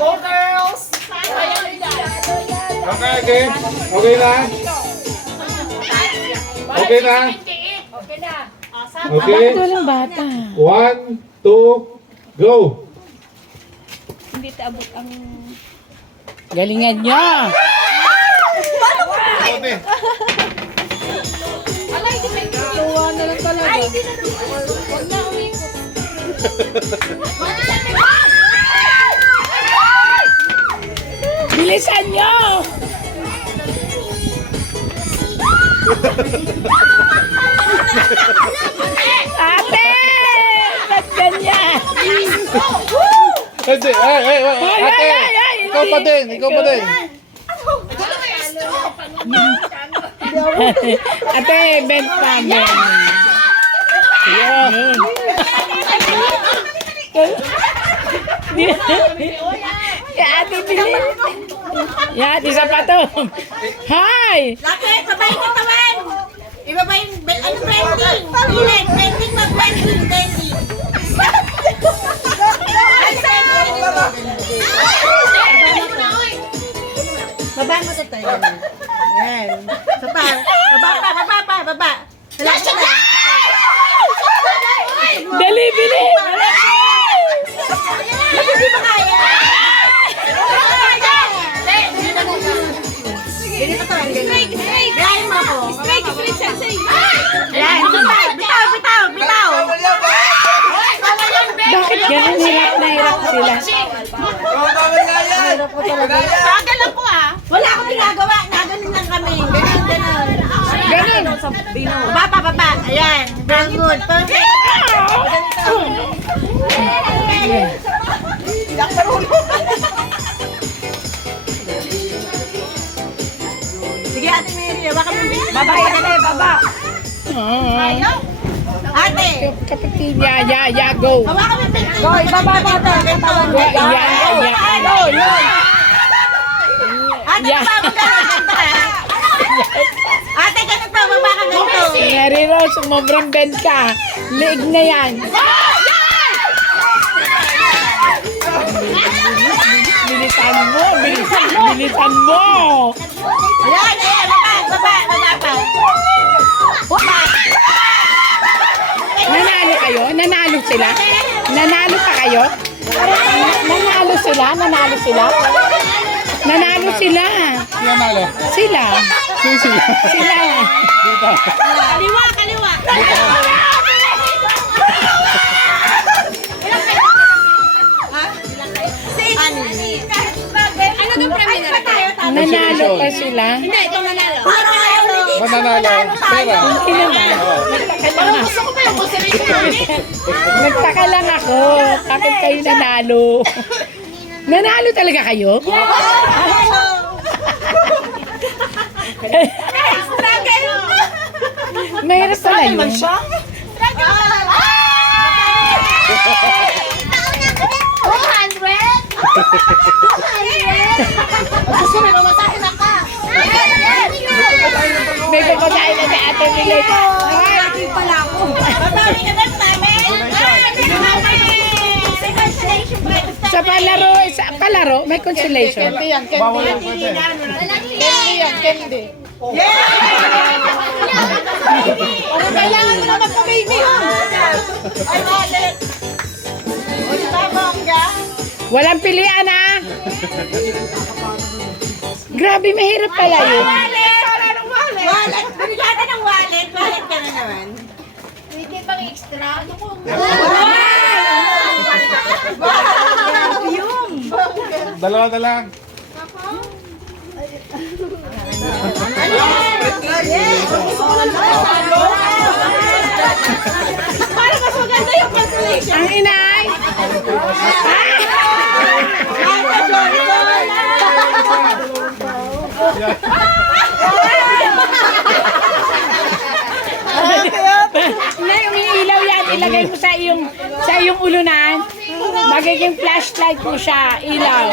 Go girls! Okay, okay. Okay na? Okay na? Okay? Bakit walang bata? 1, 2, go! Hindi taabot ang... Galingan nyo! Tuwa na lang talaga. Huwag na umikot. Bilisan nyo! Ate! Ba't ganyan? Hindi, ate! Ikaw pa din, ikaw pa din. Ate, bent pa, bent. Yun. Ya, ate, bilis. Ya, ate, isa pa to. Hi! Laki, sabay ka tawan! Iba ba yung, ano branding? Ilan, branding ba branding? Branding. Baba mo sa tayo. Yan. Baba. Baba. Lasya ka! Dali, bilis! Laki, di ba kaya? Ganito to, ganito. Gayahin mo ako. Straight, sensei. Yan, bitaw. Bakit ganun hirap na hirap sila? Bagal lang po ah. Wala akong ginagawa. Naganon lang kami. Ganon. Ganun! Baba. Ayan. Very good. Perfect. Sige, Ate Mary. Baka baba ka na baba. Oh. Ate. Kapatid niya, ya, go! Baba kami picture. Go, ibaba natin. Ate, Yeah. baba mo ganito. Ate, ganito. Baba ka ganito. Mary Rose, umobrang bend ka. Leeg na yan. Bilisan mo! Ayan. Baba pa. Nanalo kayo? Nanalo sila? Nanalo pa kayo? Nanalo sila? Nanalo sila? Sila nalo. Sila. Sisi. Sila. Dito. Kaliwa. Ano yung premyo na tayo? Nanalo pa sila. Hindi, itong nanalo. Parang ayaw na dito. Mananalo. Pera. Nagtaka lang. Gusto ko pa yung consideration. Nagtaka lang ako. Bakit kayo nanalo? Nanalo talaga kayo? Mahirap pala yun. May pagkain na si Ate Milet. Sa palaro, may consolation. Bawal yung pwede. Kailangan mo naman pa-baby. Ay, wallet. O, diba, bongga? Walang pilian ah. Grabe, mahirap pala yun. Wallet. Brigada ng wallet. Wallet ka na naman. Pwede bang extra? Ano ko? Dalawa na lang. Para mas maganda yung calculation. Ang inay. Nay, umiilaw yan. Ilagay mo sa iyong ulunan. Magiging flashlight mo siya. Ilaw.